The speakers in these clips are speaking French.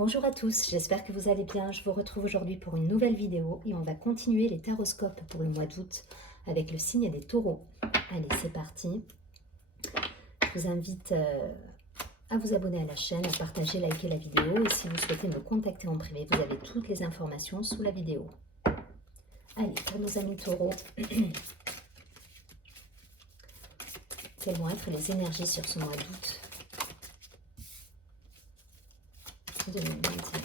Bonjour à tous, j'espère que vous allez bien. Je vous retrouve aujourd'hui pour une nouvelle vidéo et on va continuer les taroscopes pour le mois d'août avec le signe des taureaux. Allez, c'est parti. Je vous invite à vous abonner à la chaîne, à partager, liker la vidéo et si vous souhaitez me contacter en privé, vous avez toutes les informations sous la vidéo. Allez, pour nos amis taureaux, quelles vont être les énergies sur ce mois d'août 2021?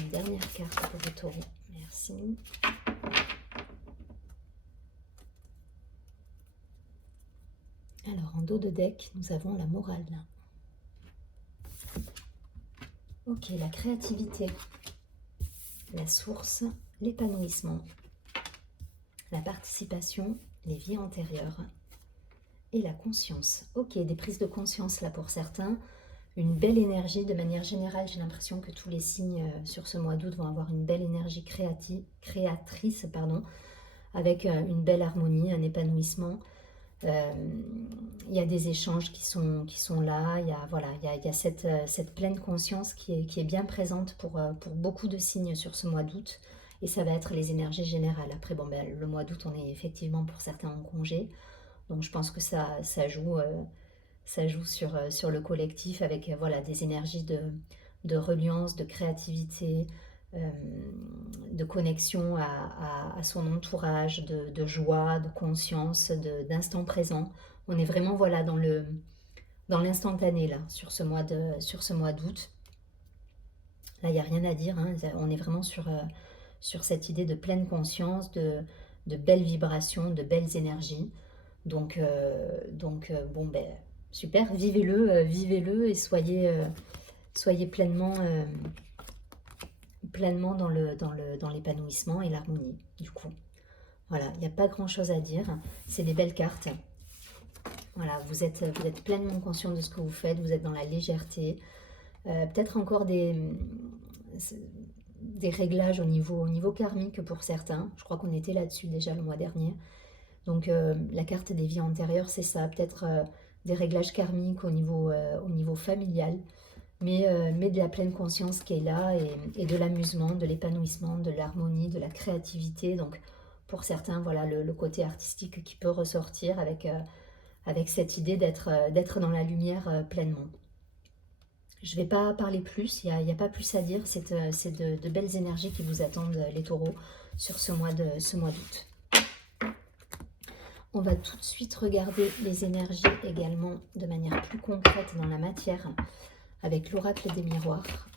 Une dernière carte pour les taureaux. Merci. Alors, en dos de deck, nous avons la morale. Ok, la créativité, la source, l'épanouissement, la participation, les vies antérieures et la conscience. Ok, des prises de conscience là pour certains. Une belle énergie de manière générale. J'ai l'impression que tous les signes sur ce mois d'août vont avoir une belle énergie créatrice, avec une belle harmonie, un épanouissement. Il y a des échanges qui sont là. Il y a, voilà, il y a cette pleine conscience qui est bien présente pour beaucoup de signes sur ce mois d'août. Et ça va être les énergies générales. Après, bon, ben, le mois d'août, on est effectivement pour certains en congé. Donc je pense que ça joue sur le collectif avec voilà, des énergies de reliance, de créativité, de connexion à son entourage, de joie, de conscience, d'instant présent. On est vraiment voilà, dans l'instantané là, sur ce mois d'août. Là, il n'y a rien à dire, hein. On est vraiment sur cette idée de pleine conscience, de belles vibrations, de belles énergies. Donc bon, ben, super, vivez-le et soyez pleinement dans l'épanouissement et l'harmonie, du coup. Voilà, il n'y a pas grand-chose à dire. C'est des belles cartes. Voilà, vous êtes pleinement conscient de ce que vous faites, vous êtes dans la légèreté. Peut-être encore des réglages au niveau karmique pour certains. Je crois qu'on était là-dessus déjà le mois dernier. Donc la carte des vies antérieures, c'est ça, peut-être des réglages karmiques au niveau familial, mais de la pleine conscience qui est là et de l'amusement, de l'épanouissement, de l'harmonie, de la créativité. Donc pour certains, voilà le côté artistique qui peut ressortir avec cette idée d'être dans la lumière pleinement. Je ne vais pas parler plus, il n'y a pas plus à dire, c'est de belles énergies qui vous attendent les taureaux sur ce mois d'août. On va tout de suite regarder les énergies également de manière plus concrète dans la matière avec l'oracle des miroirs.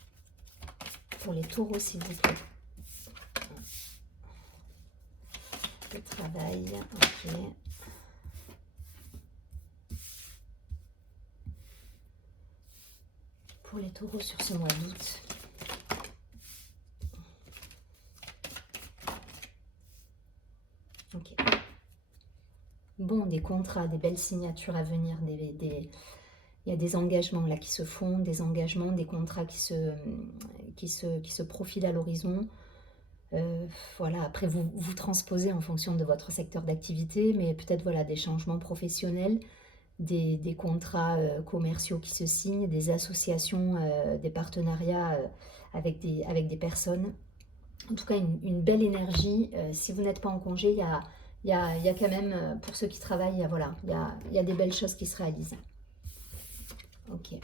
Pour les taureaux, s'il vous plaît. Le travail, ok. Pour les taureaux sur ce mois d'août. Ok. Bon, des contrats, des belles signatures à venir, il y a des engagements là qui se font, des engagements, des contrats qui se profilent à l'horizon. Voilà, après vous transposez en fonction de votre secteur d'activité, mais peut-être voilà, des changements professionnels, des contrats commerciaux qui se signent, des associations, des partenariats avec des personnes. En tout cas, une belle énergie. Si vous n'êtes pas en congé, il y a quand même, pour ceux qui travaillent, voilà, il y a des belles choses qui se réalisent. Ok.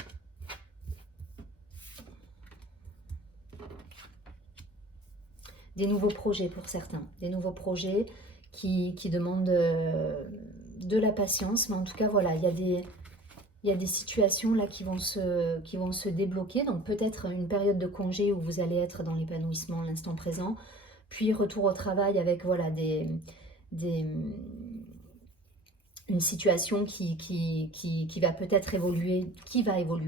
Des nouveaux projets pour certains. Des nouveaux projets qui demandent de la patience. Mais en tout cas, voilà, il y a des situations là qui vont se débloquer. Donc peut-être une période de congé où vous allez être dans l'épanouissement, l'instant présent. Puis retour au travail avec voilà, une situation qui va peut-être évoluer,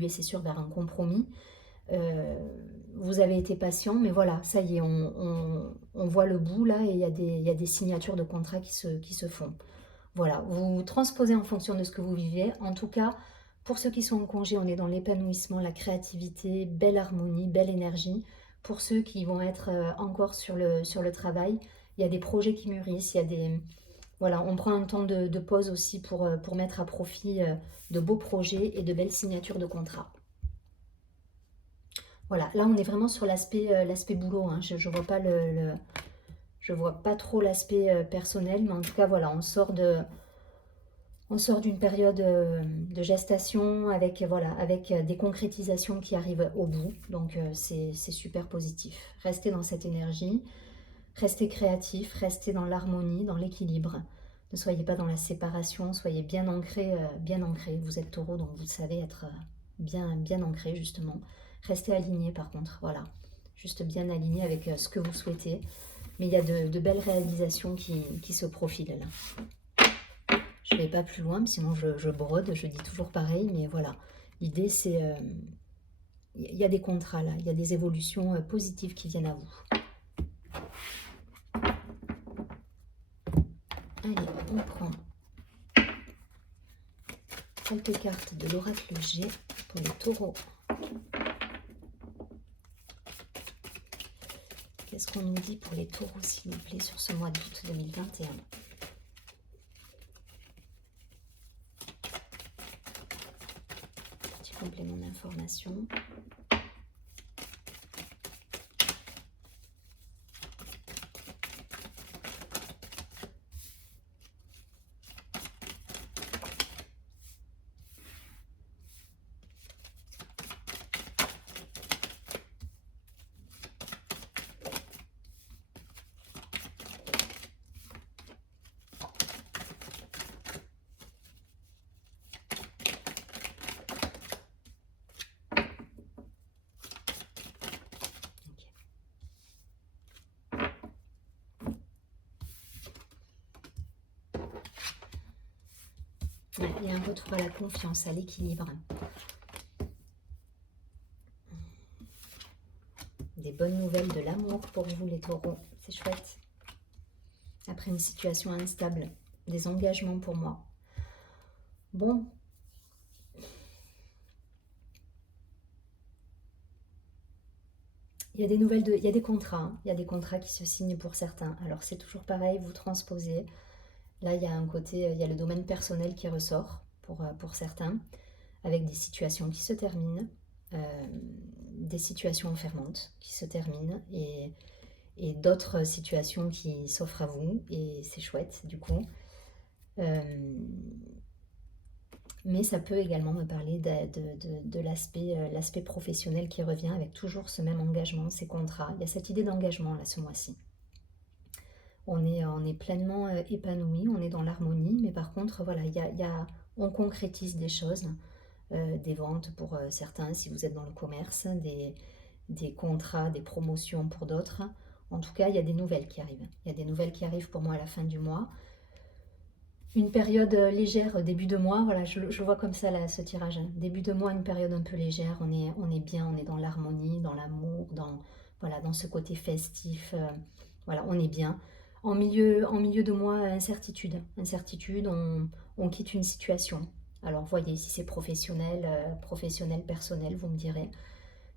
c'est sûr, vers un compromis. Vous avez été patient, mais voilà, ça y est, on voit le bout là et il y a des signatures de contrats qui se font. Voilà, vous transposez en fonction de ce que vous vivez. En tout cas, Pour ceux qui sont en congé, on est dans l'épanouissement, la créativité, belle harmonie, belle énergie. Pour ceux qui vont être encore sur le travail, il y a des projets qui mûrissent, il y a des... Voilà, on prend un temps de pause aussi pour mettre à profit de beaux projets et de belles signatures de contrats. Voilà, là on est vraiment sur l'aspect boulot, hein. Je vois pas je vois pas trop l'aspect personnel, mais en tout cas voilà, on sort d'une période de gestation avec, voilà, avec des concrétisations qui arrivent au bout. Donc c'est super positif. Restez dans cette énergie, restez créatif, restez dans l'harmonie, dans l'équilibre. Ne soyez pas dans la séparation, soyez bien ancré, bien ancré. Vous êtes taureau, donc vous savez être bien ancré justement. Restez aligné par contre, voilà. Juste bien aligné avec ce que vous souhaitez. Mais il y a de belles réalisations qui se profilent là. Je ne vais pas plus loin, sinon je brode, je dis toujours pareil, mais voilà. L'idée, c'est... Il y a des contrats là, il y a des évolutions positives qui viennent à vous. Allez, on prend quelques cartes de l'oracle G pour les taureaux. Qu'est-ce qu'on nous dit pour les taureaux, s'il vous plaît, sur ce mois d'août 2021 ? Petit complément d'information. Il y a un retour à la confiance, à l'équilibre. Des bonnes nouvelles de l'amour pour vous les taureaux, c'est chouette. Après une situation instable, des engagements pour moi. Bon. Il y a des nouvelles, il y a des contrats, hein. Il y a des contrats qui se signent pour certains. Alors c'est toujours pareil, vous transposez. Là, il y a un côté, il y a le domaine personnel qui ressort pour certains, avec des situations qui se terminent, des situations enfermantes qui se terminent et d'autres situations qui s'offrent à vous. Et c'est chouette, du coup. Mais ça peut également me parler de l'aspect professionnel qui revient avec toujours ce même engagement, ces contrats. Il y a cette idée d'engagement là ce mois-ci. On est pleinement épanoui, on est dans l'harmonie, mais par contre, voilà, on concrétise des choses, des ventes pour certains, si vous êtes dans le commerce, des contrats, des promotions pour d'autres. En tout cas, il y a des nouvelles qui arrivent. Il y a des nouvelles qui arrivent pour moi à la fin du mois. Une période légère, début de mois, voilà, je vois comme ça là, ce tirage. Début de mois, une période un peu légère, on est bien, on est dans l'harmonie, dans l'amour, voilà, dans ce côté festif, voilà, on est bien. En milieu de mois, incertitude, on quitte une situation. Alors voyez, si c'est professionnel, personnel, vous me direz.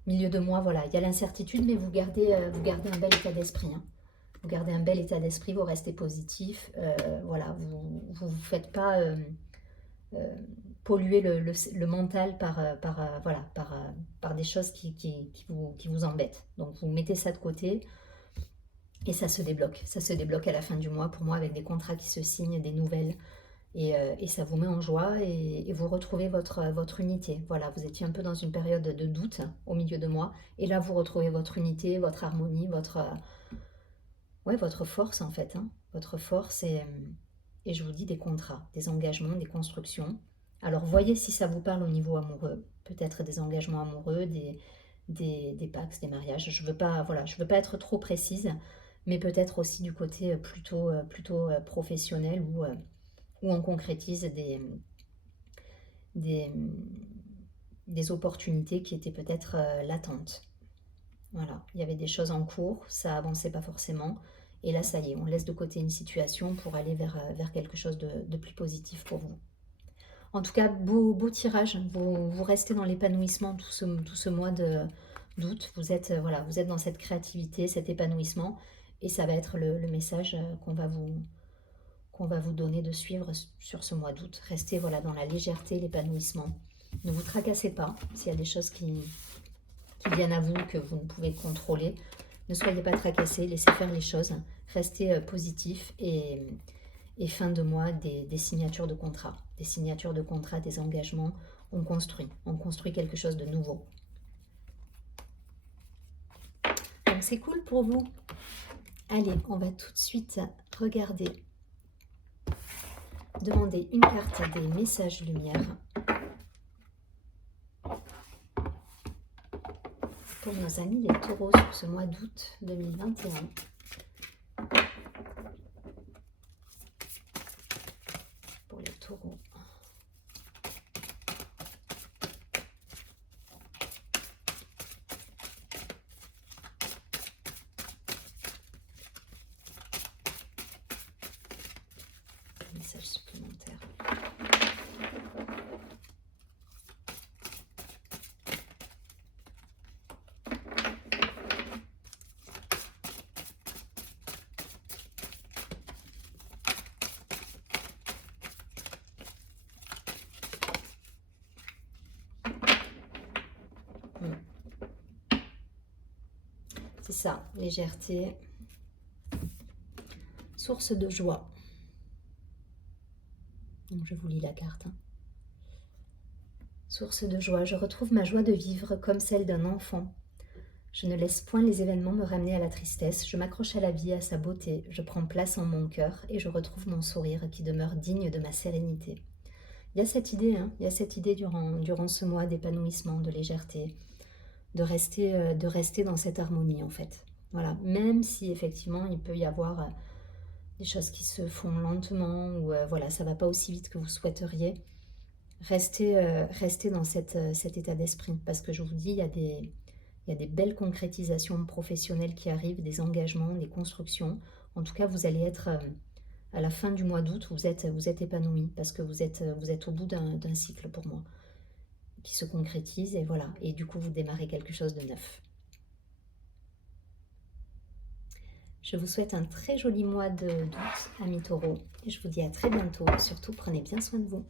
Milieu de mois, voilà, il y a l'incertitude, mais vous gardez un bel état d'esprit, hein. Vous gardez un bel état d'esprit, vous restez positif, voilà, vous faites pas polluer le mental par des choses qui vous embêtent. Donc vous mettez ça de côté et ça se débloque à la fin du mois pour moi avec des contrats qui se signent, des nouvelles et ça vous met en joie et vous retrouvez votre unité. Voilà, vous étiez un peu dans une période de doute au milieu de mois et là vous retrouvez votre unité, votre harmonie, votre force en fait, hein. Votre force et je vous dis des contrats, des engagements, des constructions. Alors voyez si ça vous parle au niveau amoureux, peut-être des engagements amoureux, des pactes, des mariages. Je veux pas, voilà, je veux pas être trop précise, mais peut-être aussi du côté plutôt professionnel où on concrétise des opportunités qui étaient peut-être latentes. Voilà, il y avait des choses en cours, ça avançait pas forcément. Et là, ça y est, on laisse de côté une situation pour aller vers quelque chose de plus positif pour vous. En tout cas, beau tirage. Vous restez dans l'épanouissement tout ce mois d'août. Vous êtes, voilà, vous êtes dans cette créativité, cet épanouissement. Et ça va être le message qu'on va vous donner de suivre sur ce mois d'août. Restez voilà, dans la légèreté, l'épanouissement. Ne vous tracassez pas s'il y a des choses qui viennent à vous, que vous ne pouvez contrôler. Ne soyez pas tracassés, laissez faire les choses. Restez positif et fin de mois, des signatures de contrat. Des signatures de contrat, des engagements. On construit quelque chose de nouveau. Donc c'est cool pour vous. Allez, on va tout de suite regarder. Demander une carte des messages lumière pour nos amis les taureaux sur ce mois d'août 2021. Pour les taureaux. Message supplémentaire. C'est ça, légèreté, source de joie. Donc je vous lis la carte. Source de joie, je retrouve ma joie de vivre comme celle d'un enfant. Je ne laisse point les événements me ramener à la tristesse, je m'accroche à la vie, à sa beauté, je prends place en mon cœur et je retrouve mon sourire qui demeure digne de ma sérénité. Il y a cette idée, il y a cette idée durant ce mois d'épanouissement, de légèreté, de rester dans cette harmonie en fait. Voilà, même si effectivement il peut y avoir des choses qui se font lentement ou voilà, ça ne va pas aussi vite que vous souhaiteriez. Restez dans cet état d'esprit parce que je vous dis, il y a des belles concrétisations professionnelles qui arrivent, des engagements, des constructions. En tout cas, vous allez être à la fin du mois d'août, vous êtes épanoui parce que vous êtes au bout d'un cycle pour moi qui se concrétise et voilà. Et du coup, vous démarrez quelque chose de neuf. Je vous souhaite un très joli mois d'août, amis taureaux, et je vous dis à très bientôt. Surtout, prenez bien soin de vous.